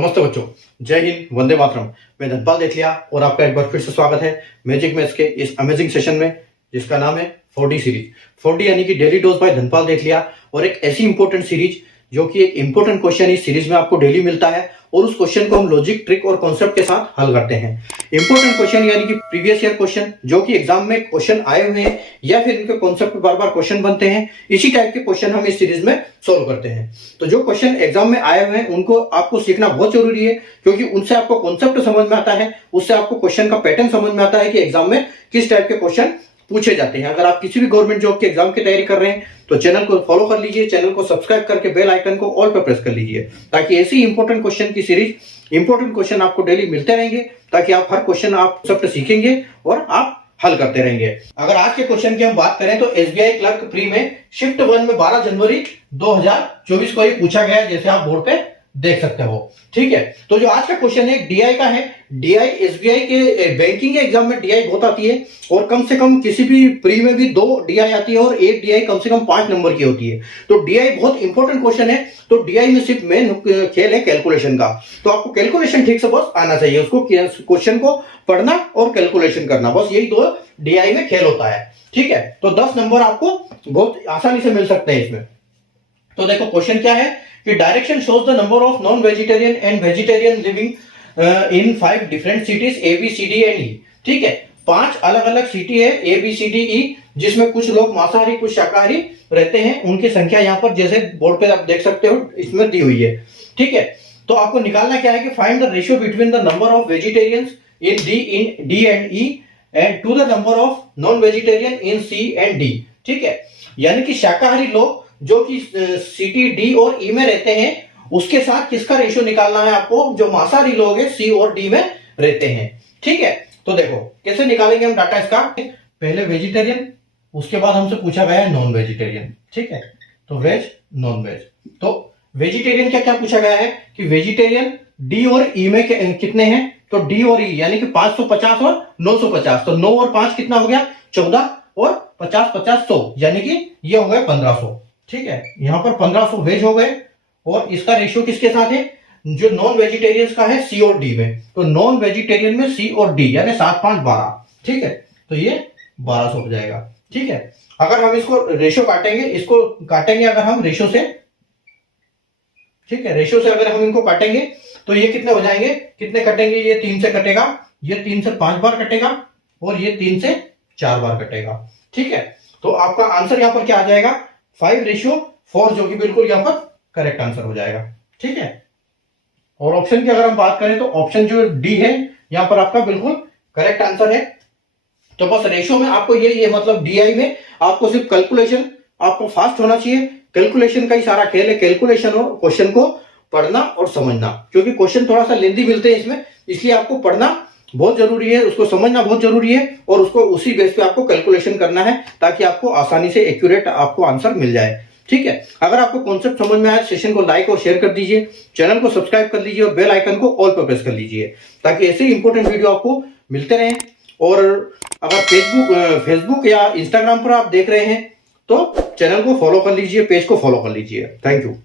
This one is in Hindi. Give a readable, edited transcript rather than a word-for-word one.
नमस्ते बच्चों, जय हिंद, वंदे मातरम। मैं धनपाल देथलिया और आपका एक बार फिर से स्वागत है मैजिक मैथ्स के इस अमेजिंग सेशन में, जिसका नाम है 4D सीरीज। 4D यानी कि डेली डोज बाय धनपाल देथलिया, और एक ऐसी इंपॉर्टेंट सीरीज जो कि एक इंपॉर्टेंट क्वेश्चन इस सीरीज में आपको डेली मिलता है और उस क्वेश्चन को हम लॉजिक, ट्रिक और कॉन्सेप्ट के साथ हल करते हैं। इंपॉर्टेंट क्वेश्चन यानी कि प्रीवियस ईयर क्वेश्चन जो कि एग्जाम में क्वेश्चन आए हुए हैं या फिर इनके कॉन्सेप्ट पे बार बार क्वेश्चन बनते हैं, इसी टाइप के क्वेश्चन हम इस सीरीज में सोल्व करते हैं। तो जो क्वेश्चन एग्जाम में आए हुए हैं उनको आपको सीखना बहुत जरूरी है, क्योंकि उनसे आपको कॉन्सेप्ट समझ में आता है, उससे आपको क्वेश्चन का पैटर्न समझ में आता है कि एग्जाम में किस टाइप के क्वेश्चन पूछे जाते हैं। अगर आप किसी भी गवर्नमेंट जॉब के एग्जाम की तैयारी कर रहे हैं तो चैनल को फॉलो कर लीजिए, चैनल को सब्सक्राइब करके बेल आइकन को ऑल पर प्रेस कर लीजिए, ताकि ऐसी इंपॉर्टेंट क्वेश्चन की सीरीज, इंपॉर्टेंट क्वेश्चन आपको डेली मिलते रहेंगे, ताकि आप हर क्वेश्चन आप सब सीखेंगे और आप हल करते रहेंगे। अगर आज के क्वेश्चन की हम बात करें तो एसबीआई क्लर्क प्री में शिफ्ट 1 में 12 जनवरी 2024 को ये पूछा गया है, जैसे आप बोर्ड पे देख सकते हो। ठीक है, तो जो आज का क्वेश्चन है डीआई का है। डीआई एसबीआई के बैंकिंग के एग्जाम में डीआई बहुत आती है, और कम से कम किसी भी प्री में भी 2 डीआई आती है और एक डीआई कम से कम 5 नंबर की होती है। तो डीआई बहुत इंपॉर्टेंट क्वेश्चन है। तो डीआई में सिर्फ मेन खेल है कैलकुलेशन का, तो आपको कैलकुलेशन ठीक से बस आना चाहिए, उसको क्वेश्चन को पढ़ना और कैलकुलेशन करना, बस यही 2 डीआई में खेल होता है। ठीक है, तो 10 नंबर आपको बहुत आसानी से मिल सकते हैं इसमें। तो देखो क्वेश्चन क्या है कि direction shows the number of non vegetarian and vegetarian living in 5 different cities A B C D and E. ठीक है, 5 अलग अलग सिटी है ए बी सी डी ई, जिसमें कुछ लोग मांसाहारी कुछ शाकाहारी रहते हैं। उनकी संख्या यहाँ पर जैसे बोर्ड पे आप देख सकते हो इसमें दी हुई है। ठीक है, तो आपको निकालना क्या है कि find the ratio between the number of vegetarians in D and E and to the number of non vegetarian in C and D. ठीक है, यानी कि शाकाहारी लोग जो कि सिटी डी और ई में रहते हैं, उसके साथ किसका रेशियो निकालना है आपको, जो मांसाहारी लोग हैं सी और डी में रहते हैं। ठीक है, तो देखो कैसे निकालेंगे हम डाटा इसका। पहले वेजिटेरियन, उसके बाद हमसे पूछा गया है नॉन वेजिटेरियन। ठीक है, तो वेज नॉन वेज। तो वेजिटेरियन क्या क्या पूछा गया है कि वेजिटेरियन डी और ई में कितने हैं, तो डी और ई यानी कि 550 और 950, तो 9 और 5 कितना हो गया 14, और 50 50 100, यानी कि ये हो गए 1500। ठीक है, यहां पर 1500 वेज हो गए, और इसका रेशियो किसके साथ है, जो नॉन वेजिटेरियंस का है सी और डी में। तो नॉन वेजिटेरियन में सी और डी यानी 7 5 12। ठीक है, तो ये 1200 हो जाएगा। ठीक है, अगर हम इसको रेशियो काटेंगे, इसको काटेंगे अगर हम रेशियो से, ठीक है, रेशियो से अगर हम इनको काटेंगे तो ये कितने हो जाएंगे, कितने कटेंगे, ये 3 से कटेगा, ये 3 से 5 बार कटेगा, और ये 3 से 4 बार कटेगा। ठीक है, तो आपका आंसर यहां पर क्या आ जाएगा 5:4, जो कि बिल्कुल यहां पर करेक्ट आंसर हो जाएगा। ठीक है, और ऑप्शन की अगर हम बात करें तो ऑप्शन जो डी है यहां पर आपका बिल्कुल करेक्ट आंसर है। तो बस रेशियो में आपको ये मतलब डीआई में आपको सिर्फ कैलकुलेशन, आपको फास्ट होना चाहिए, कैलकुलेशन का ही सारा खेल है, कैलकुलेशन और क्वेश्चन को पढ़ना और समझना, क्योंकि क्वेश्चन थोड़ा सा लेंथी मिलते हैं इसमें, इसलिए आपको पढ़ना बहुत जरूरी है, उसको समझना बहुत जरूरी है, और उसको उसी बेस पे आपको कैलकुलेशन करना है, ताकि आपको आसानी से एक्यूरेट आपको आंसर मिल जाए। ठीक है, अगर आपको कॉन्सेप्ट समझ में आए, सेशन को लाइक और शेयर कर दीजिए, चैनल को सब्सक्राइब कर लीजिए और बेल आइकन को ऑल पर प्रेस कर लीजिए, ताकि ऐसे इंपॉर्टेंट वीडियो आपको मिलते रहें। और अगर फेसबुक या इंस्टाग्राम पर आप देख रहे हैं तो चैनल को फॉलो कर लीजिए, पेज को फॉलो कर लीजिए। Thank you.